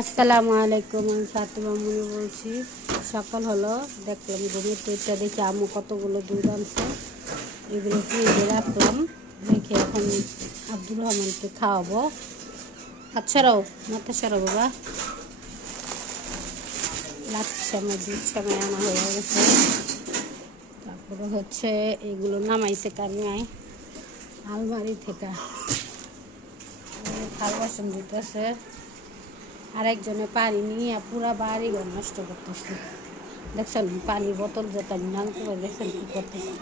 আসসালামু আলাইকুম, আমি ফাতেমা মুনি বলছি। সকাল হলো, দেখলাম ঘুমের টেটটা দেখে আম্মু কতগুলো দুধ আনছে, এগুলো ফ্রিজে রাখলাম। রেখে এখন আব্দুর রহমানকে খাওয়াবো। হাত সরাও, মাথা সরাও বাবা। লাচ্ছি সময় দুধ সময় আনা হয়ে গেছে। তারপরে হচ্ছে এগুলো নামাইছে কারিমায় আলমারি থেকে। থাল বাসন দিতেছে, আরেকজনে পানি নিয়ে পুরা বাড়ি ঘর নষ্ট করতেছে। দেখছেন পানির বোতল যেটা নামতে পারে, দেখছেন কী করতেছে,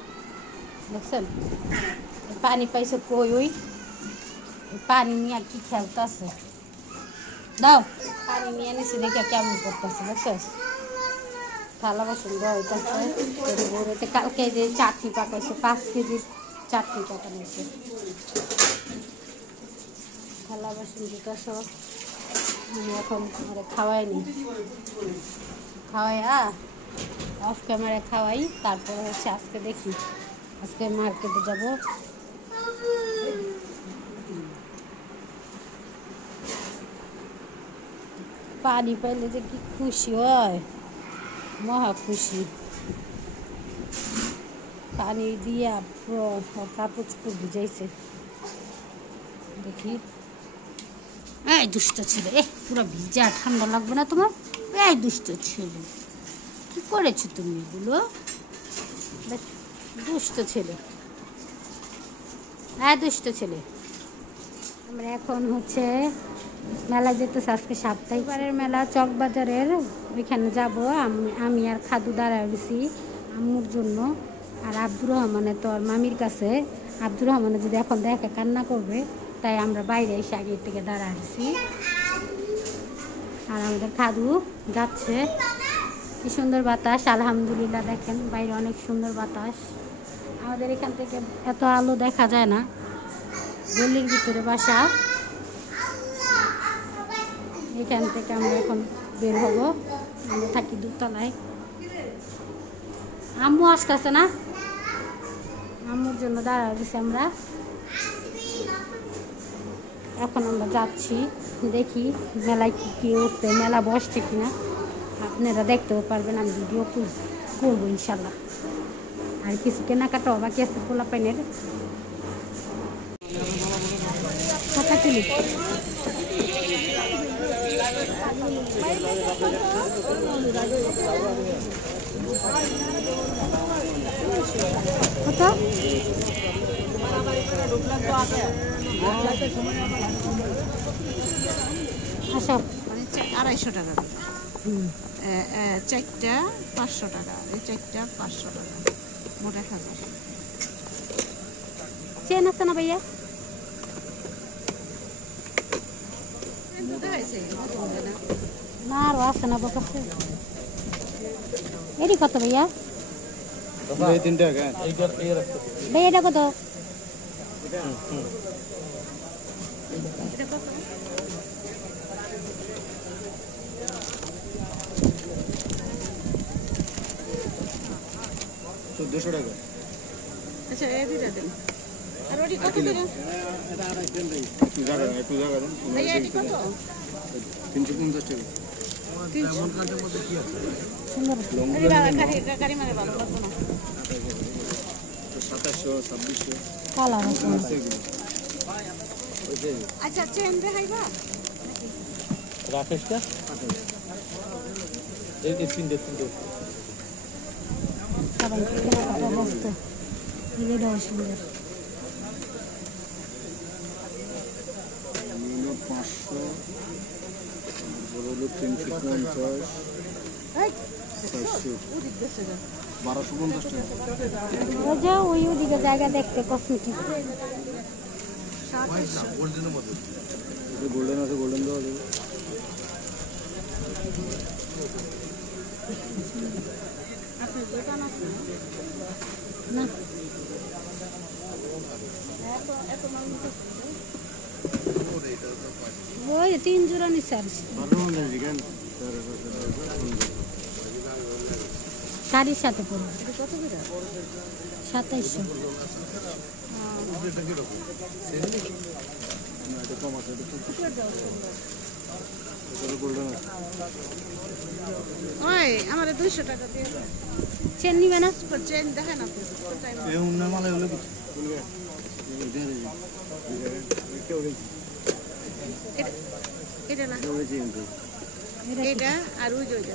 দেখছেন পানি পাইছে কই, ওই পানি নিয়ে কি খেলতেছে। দাও পানি নিয়ে নিছি দেখে কেমন করতেছে, দেখছিস থালা বাসন ধোয়াইতেছে। কালকে যে চাটনি পাকাইছে, 5 কেজির চাটনি পাকাইছে। থালা বাসন দিতেছ, আমি এখন খাওয়াইনি, খাওয়াইয়া অফ ক্যামেরা খাওয়াই। তারপরে হচ্ছে আজকে দেখি, আজকে মার্কেটে যাব। পানি পাইলে যে কি খুশি হয়, মহা খুশি। পানি দিয়া কাপড় চোপড় ভিজাইছে। দেখি এই দুষ্ট ছেলে, পুরো ভিজা, ঠান্ডা লাগবে না তোমার? এই দুষ্ট ছেলে, কি করেছো তুমি এগুলো? দুষ্ট ছেলে, দুষ্ট ছেলে। আমরা এখন হচ্ছে মেলা যেতেছে, আজকে সাপ্তাহিকবারের মেলা, চকবাজারের ওইখানে যাব। আমি আর খাদু দাঁড়ায় গেছি আম্মুর জন্য। আর আব্দুর রহমানের তো আর মামির কাছে, আব্দুর রহমানের যদি এখন দেখে কান্না করবে, তাই আমরা বাইরে এসে আগে থেকে দাঁড়াইছি। আর আমাদের খাদু যাচ্ছে। কি সুন্দর বাতাস, আলহামদুলিল্লাহ। দেখেন বাইরে অনেক সুন্দর বাতাস। আমাদের এখান থেকে এত আলো দেখা যায় না, গলির ভিতরে বাসা। এখান থেকে আমরা এখন বের হব। আমরা থাকি দোতলায়। আম্মু আসতেছে না, আম্মুর জন্য দাঁড়ায় দিছি আমরা। এখন আমরা যাচ্ছি, দেখি মেলায় কী কী হচ্ছে, মেলা বসছে কিনা আপনারা দেখতেও পারবেন। আমি ভিডিও করবো ইনশাল্লাহ। আর কিছু কেনাকাটাও বাকি আছে পোলাপাইনের। কথা তুলি কত? আচ্ছা, 250 টাকা, চারটা 500 টাকা, এই চারটা 500 টাকা, মোট 1000। চেন আছে না ভাইয়া? না আরো আছে না বকাছে। এটি কত ভাইয়া? ভাই এটা কত? আচ্ছা এই দুইটা দিন। আর ওটি কত করে? ভাইয়া এটি কত? 350 টাকা। গাড়ি মানে ভালো লাগবে না। 2700 2600 কালার আছে। আচ্ছা চেন দেখাইবা রাকেশটা এই তিনটে সবাই কেনাকাটা ব্যস্ত। এটাও সুন্দর। 500, 350, 400, 1250 টাকা। যাও ওই ওদিকে জায়গা দেখতে, কসমেটিক। গোল্ডেন আছে, গোল্ডেন দেওয়া যাবে। না ওই 3 জোড়া নিচ্ছে আর শাড়ির সাথে পড়বে 2700। গোল্ডেন ওই আমার 200 টাকা দিয়ে দাও। চেন নিবে না? চেন দেখেন আপনি কোথায় এই উন্নয় মালে হলো কি এটা না এটা আর ওই দুইটা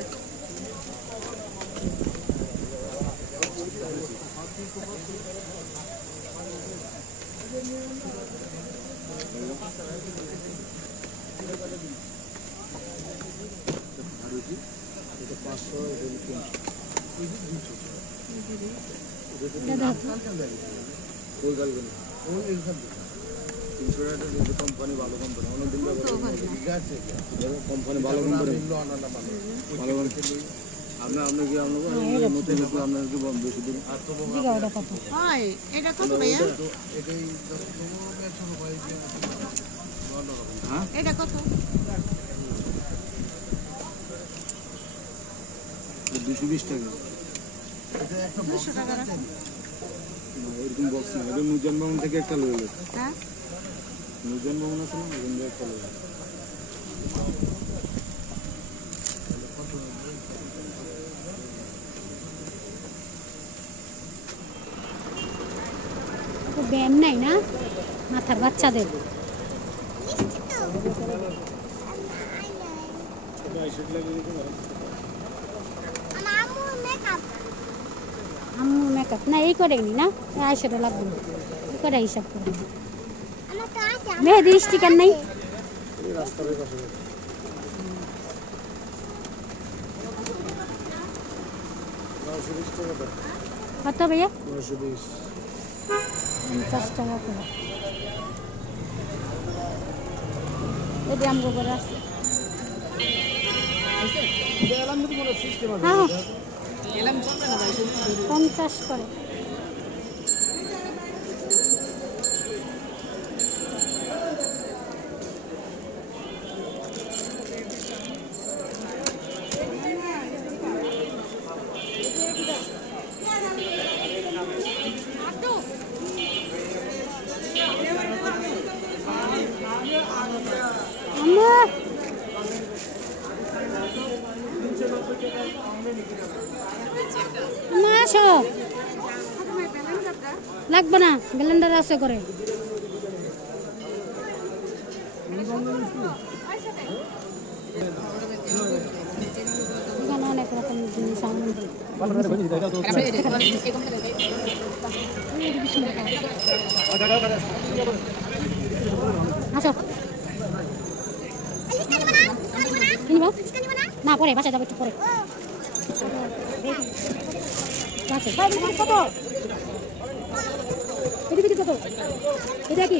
কোম্পানি ভালো কোম্পানি অনেকদিন কোম্পানি ভালো কোম্পানি ভালো আপনি কি নতুন আপনার কি বেশি দিন দিঘা ওটা কত? ওই এটা কত ভাইয়া হ্যাঁ এটা কত 220 টাকা 200 টাকা রাখো এরকম বক্স না এটা নুজান ভবন থেকে একটা লইল হ্যাঁ নুজান ভবন আছে না ওখান থেকে একটা লইল ব্যান নাই না মাথার বাচ্চাদের? আম্মু মেকআপ না এই করে নি না 150 টাকা লাগবে না এই করে হিসাব করে মেহেদি স্টিকার নাই এই রাস্তার পাশে কত ভাইয়া? 920 50 টাকা করে এই দাম গোবর আছে হ্যাঁ 50 করে আসো লাগবে না ব্লেন্ডার আছে করে এখানে অনেক রকম জিনিস আসো কিনবো না পরে বাসায় যাবো একটু পরে আছে কত এদিকে কত এটা কি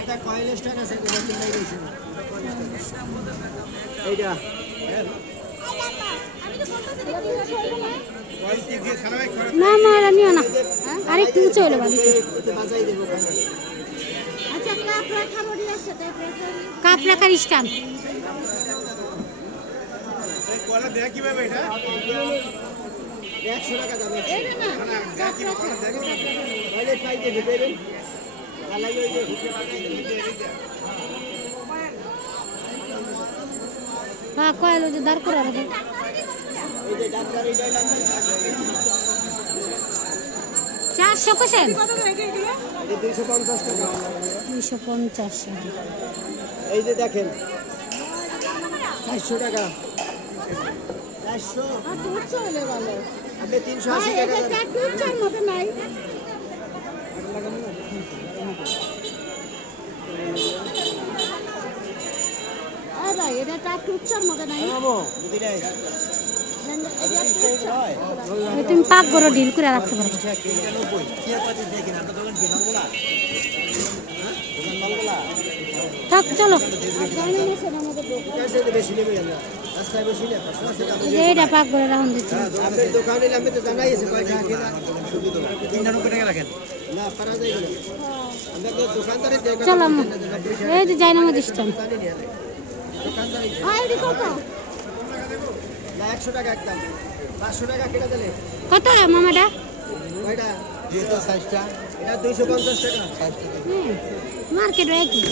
এটা কয়েল স্টার আছে এটা কিনে গেছে এইটা না মারা নিও না আরেকটু উঁচু হলো বাড়িতে বাজাই দেব আচ্ছা কাপ রাখা বড়ি আছে কাপ রাখার স্ট্যান্ড কলা দেয়া কিভাবে এটা 100 টাকা দাম আছে এটা না কাপ রাখা কয়েল পাইতে দেবেন আলাই ওই যে হ্যাঁ কয়েল যে দাঁড় করে রাখবে এই যে ডাক্তার এই ডাক্তার 400 কোসেন এই 250 টাকা 250 এই যে দেখেন 400 টাকা 400 আর তোর চলে ভালো আপনি 380 টাকা এটা একটু চার মতো নাই আরে ভাই এটা একটু উচ্চার মতো নাই নামো যদি নাই তুমি পাক বড় ডিল করে রাখতে পারো 90 কি পাতি দেখেন আপনার দোকান কি নামগুলা দোকান নামগুলা থাক চলো কাছে বেশি নেবে আমরা রাস্তায় বেশি না 500 টাকা এই যে এটা পাক বড় রাউন্ড দিচ্ছি আপনার দোকানে আমি তো জানাইছি কয় টাকা কিনা 390 টাকা রাখেন না পারা যায় না আমরা তো দোকানদারে দেখা চলো আম্মু এই যে যাই না আমাদের স্ট্যান্ড দোকানদারে আইডি কত না 100 টাকা একদম 500 টাকা কেটে দিলে কত মামাটা কয়টা যেটা সাইজটা এটা 250 টাকা 60 টাকা মার্কেটে একই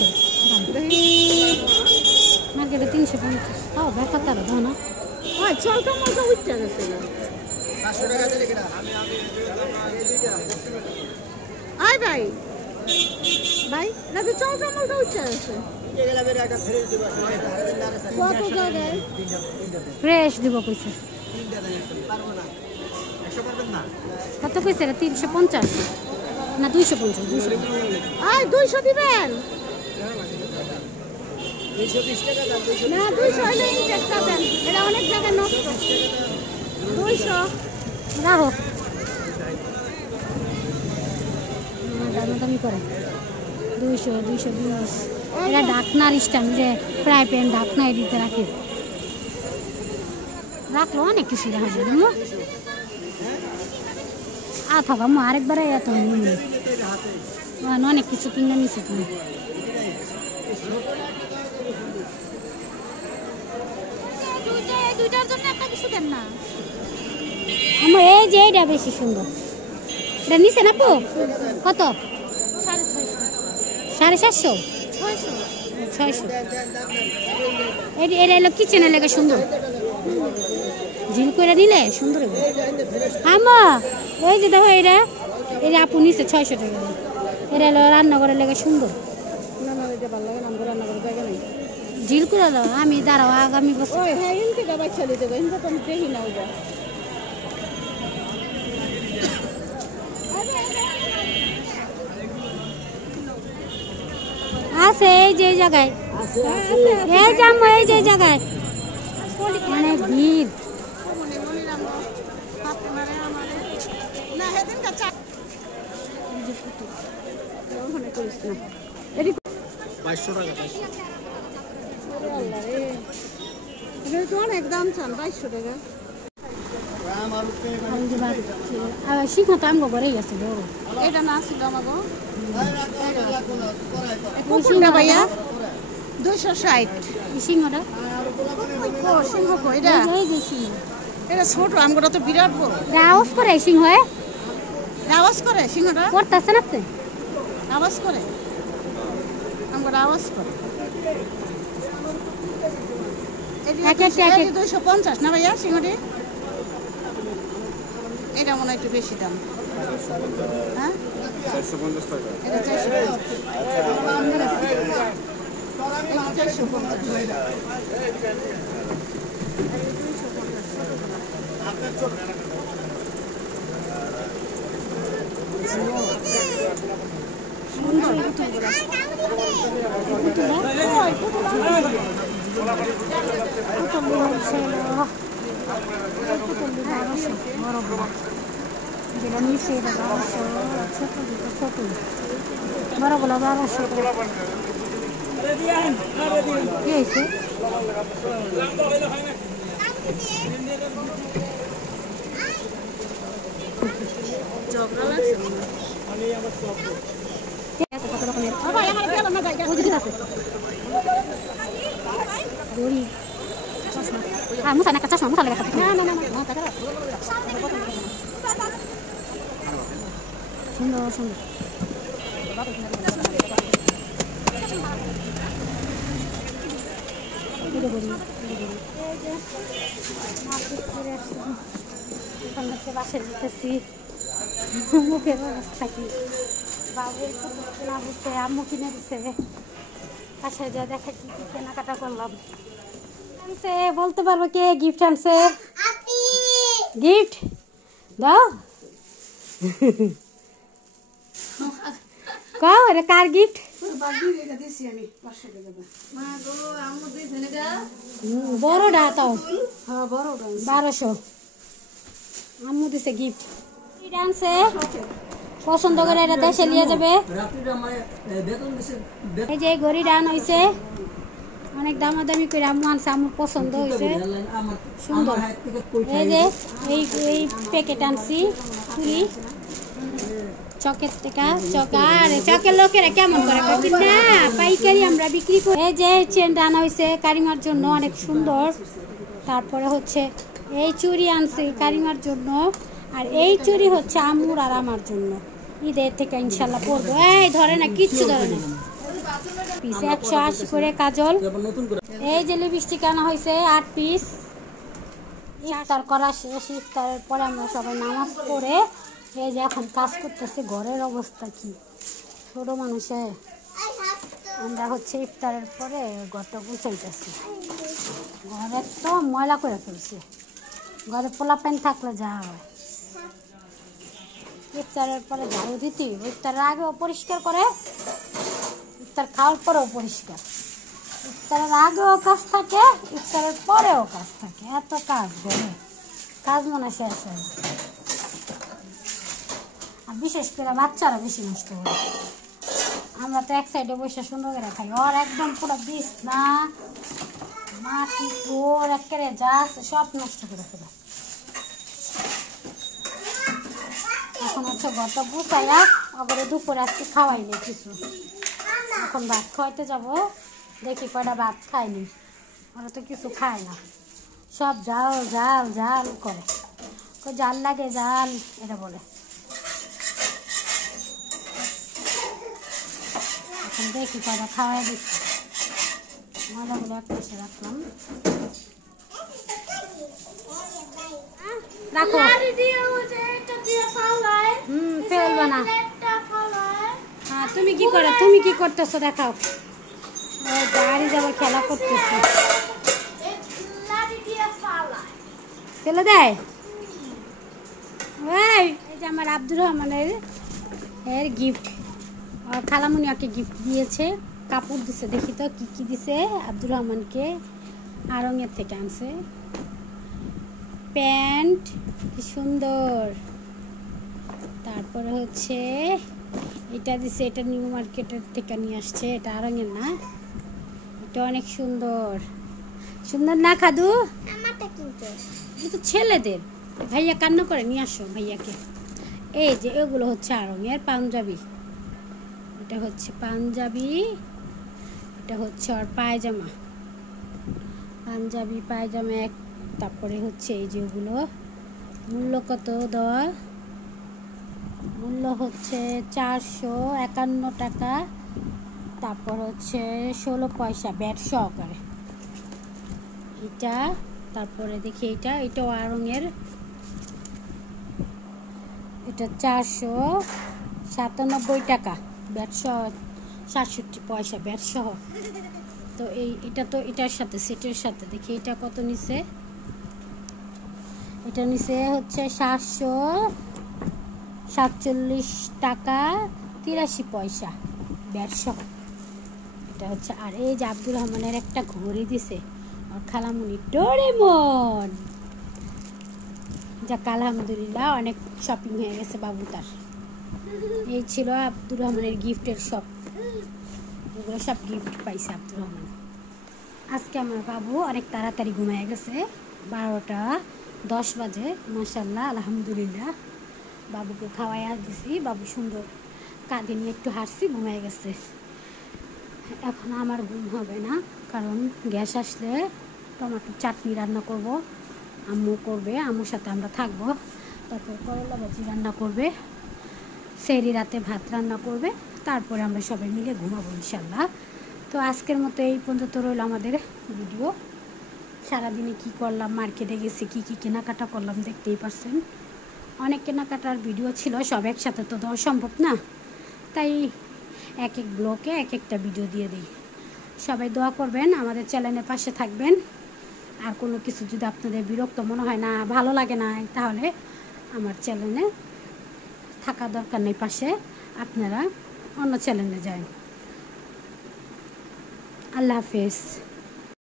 মার্কেটে 350 তাও ব্যাপার তারা দাও না ওই চলটা মলটা উঠতে গেছে 500 টাকা দিলে কেনা আয় ভাই ভাই নাকি চলটা মলটা উঠতে গেছে ये गेला मेरे একটা ফ্রেশ দিব কত জায়গায় ফ্রেশ দিব কইছে তিনটা দেন পারবো না 100 পারবেন না কত কইছে রে 350 না 250 আয় 200 দিবেন 220 টাকা দাম 200 না 200 হলে এই চেষ্টা দেন এটা অনেক জায়গায় নষ্ট 200 রাখো দামি করে 200 220 এটা ঢাকনার স্ট্যান্ড যে ফ্রাই প্যান ঢাকনা এদিকে রাখে রাখলো অনেক কিছু দেখা যায় থাকা মো আরেকবারে এত নিয়ে অনেক কিছু কিনে নিছে তুমি দুইটার জন্য একটা কিছু দেন না আমার এই যে এইটা বেশি সুন্দর এটা নিছে না পো কত 750 600 এটা এলো কিচেনে লেগে সুন্দর ঝিল করে নিলে সুন্দর হবে আমা ওই যে দেখো এটা এটা আপু নিছে 600 টাকা এটা হলো রান্নাঘরের লেগে সুন্দর না না এটা ভালো লাগে না আমরা রান্না করে জায়গা নেই ঝিল করে আমি দাঁড়াও আগামী বছর ওই হ্যাঁ ইনতে গাবাই চলে দেবো ইনতে তো আমি দেখি না ওটা আছে এই যে জায়গায় এই যে আম্মা এই যে জায়গায় মানে ভিড় না হেদিন কা চা 500 টাকা 500 আল্লাহ রে এটা তো অনেক দাম চান 200 টাকা সিংহ তো আমগো ঘরে গেছে বড় এটা না ছিল আমাগো কোনটা ভাইয়া 260 এই সিংহটা ও সিংহ কো এটা এই যে সিংহ এটা ছোট আমগোটা তো বিরাট বড় আওয়াজ করে সিংহ আওয়াজ করে সিংহটা করতেছে না তো আওয়াজ করে আমগোটা আওয়াজ করে এক 250 না ভাইয়া সিংহটি এটা মনে হয় একটু বেশি দাম হ্যাঁ 450 টাকা এটা 450 বড় বড় 1200 কি হয়েছে ঝগড়া লাগছে কত রকমের ভাই আমার গেল না জায়গা ওদিকে আছে দড়ি চশমা মুসা না চশমা মুসা লেগে থাকে না না না সুন্দর সুন্দর বাসে যেতেছি মুখের অবস্থা কি বাবু কেনা দিচ্ছে আম্মু কিনে দিচ্ছে বাসায় যা দেখা কি কি কেনাকাটা করলাম আনছে বলতে পারবো কে গিফট আনছে গিফট দাও কাও এটা কার গিফট বড়টা তাও 1200 আম্মু দিছে গিফট এটা আনছে পছন্দ করে এটা দেশে নিয়ে যাবে এই যে ঘড়িটা আন হয়েছে অনেক দামাদামি করে আম্মু আনছে আম্মুর পছন্দ হয়েছে সুন্দর এই যে এই প্যাকেট আনছি পুরি চকের টাকা চকের লোকেরা কেমন করে না পাইকারি আমরা বিক্রি করি এই যে চেনটা আনা হয়েছে কারিমার জন্য অনেক সুন্দর তারপরে হচ্ছে এই চুড়ি আনছি কারিমার জন্য আর এই চুড়ি হচ্ছে আম্মুর আর আমার জন্য ঈদের থেকে ইনশাল্লাহ পরবো এই ধরে না কিচ্ছু ধরে না পিস 180 করে কাজল। এই যে লিপস্টিক আনা হয়েছে 8 পিস। ইফতার করা শেষ, ইফতারের পরে আমরা সবাই নামাজ পড়ে এই যে এখন কাজ করতেছে। ঘরের অবস্থা কি ছোট মানুষে, আমরা হচ্ছে ইফতারের পরে ঘরটা গুছাইতেছি। ঘরে তো ময়লা করে ফেলছে, ঘরে পোলাপাইন থাকলে যা হয়। ইফতারের পরে ঝাড়ু দিতে, ইফতারের আগেও পরিষ্কার করে, ইফতার খাওয়ার পরেও পরিষ্কার। ইফতারের আগেও কাজ থাকে, ইফতারের পরেও কাজ থাকে, এত কাজ ঘরে, কাজ মনে শেষ হয় না। আর বিশেষ করে বাচ্চারা বেশি নষ্ট করে। আমরা তো এক সাইডে বসে সুন্দর করে খাই, ওর একদম পুরো বিছনা মাটি ফ্লোর একেবারে যা আছে সব নষ্ট করে ফেলে। এখন হচ্ছে ঘরটা গুছাইয়া আবার দুপুরে আজকে খাওয়াইনি কিছু, এখন ভাত খাওয়াইতে যাব। দেখি কয়টা ভাত খাইনি, ওরা তো কিছু খায় না, সব জাল জাল জাল করে, জাল লাগে জাল এটা বলে। এখন দেখি কয়টা খাওয়াই দিচ্ছি, মজাগুলো এক পাশে রাখলাম। রাখো, ফেলবা না। হ্যাঁ তুমি কি করো, তুমি কি করতেছো দেখাও। গাড়ি যাবার খেলা করতেছি, ফেলে দেয়। এই যে আমার আব্দুর রহমানের এর গিফট, খালামুনি ওকে গিফট দিয়েছে, কাপড় দিছে। দেখি তো কি কি দিছে আব্দুর রহমানকে। আড়ংয়ের থেকে আনছে প্যান্ট, কি সুন্দর। তারপরে হচ্ছে এটা দিছে, এটা নিউ মার্কেটের থেকে নিয়ে আসছে, এটা আড়ংয়ের না, এটা অনেক সুন্দর। সুন্দর না খাদু? কিন্তু ছেলেদের ভাইয়া কান্না করে, নিয়ে আসো ভাইয়াকে। এই যে এগুলো হচ্ছে আড়ংয়ের পাঞ্জাবি, এটা হচ্ছে পাঞ্জাবি, এটা হচ্ছে ওর পায়জামা, পাঞ্জাবি পায়জামা এক। তারপরে হচ্ছে এই যেগুলো মূল্য কত দেওয়া, মূল্য হচ্ছে 451 টাকা। তারপর হচ্ছে 16 পয়সা ব্যাট সহকারে এটা। তারপরে দেখি এটাও আড়ংয়ের, এটা 497 টাকা ব্যাট সহ, 67 পয়সা ব্যাট সহ। তো এটা তো এটার সাথে সেটের সাথে। দেখি এটা কত নিছে, এটা নিচে হচ্ছে 747 টাকা 83 পয়সা ব্যাট সহ। এটা হচ্ছে। আর এই যে আব্দুর রহমানের একটা ঘড়ি দিছে আর খালামুনি ডোরেমন। যাক আলহামদুলিল্লাহ অনেক শপিং হয়ে গেছে বাবু তার। এই ছিল আব্দুর রহমানের গিফটের সব, এগুলো সব গিফট পাইছে আব্দুর রহমান। আজকে আমার বাবু অনেক তাড়াতাড়ি ঘুমিয়ে গেছে, 12টা 10 বাজে। মাশাআল্লাহ আলহামদুলিল্লাহ বাবুকে খাওয়াইয়া দিছি, বাবু সুন্দর কাঁধে নিয়ে একটু হাসছি, ঘুমিয়ে গেছে। এখন আমার ঘুম হবে না, কারণ গ্যাস আসলে টমেটোর চাটনি রান্না করব, আম্মু করবে, আম্মুর সাথে আমরা থাকবো। তারপর করলা ভাজি রান্না করবে, সেরি রাতে ভাত রান্না করবে, তারপরে আমরা সবাই মিলে ঘুমাবো ইনশাল্লাহ। তো আজকের মতো এই পর্যন্ত রইল আমাদের ভিডিও। সারাদিনে কি করলাম, মার্কেটে গেছি, কি কি কেনাকাটা করলাম দেখতেই পারছেন। অনেক কেনাকাটার ভিডিও ছিল, সব একসাথে তো দেওয়া সম্ভব না, তাই এক এক ব্লকে এক একটা ভিডিও দিয়ে দিই। সবাই দোয়া করবেন, আমাদের চ্যানেলের পাশে থাকবেন। আর কোনো কিছু যদি আপনাদের বিরক্ত মনে হয় না, ভালো লাগে না, তাহলে আমার চ্যানেলে থাকা দরকার নেই পাশে, আপনারা অন্য চ্যানেলে যান। আল্লাহ হাফেজ।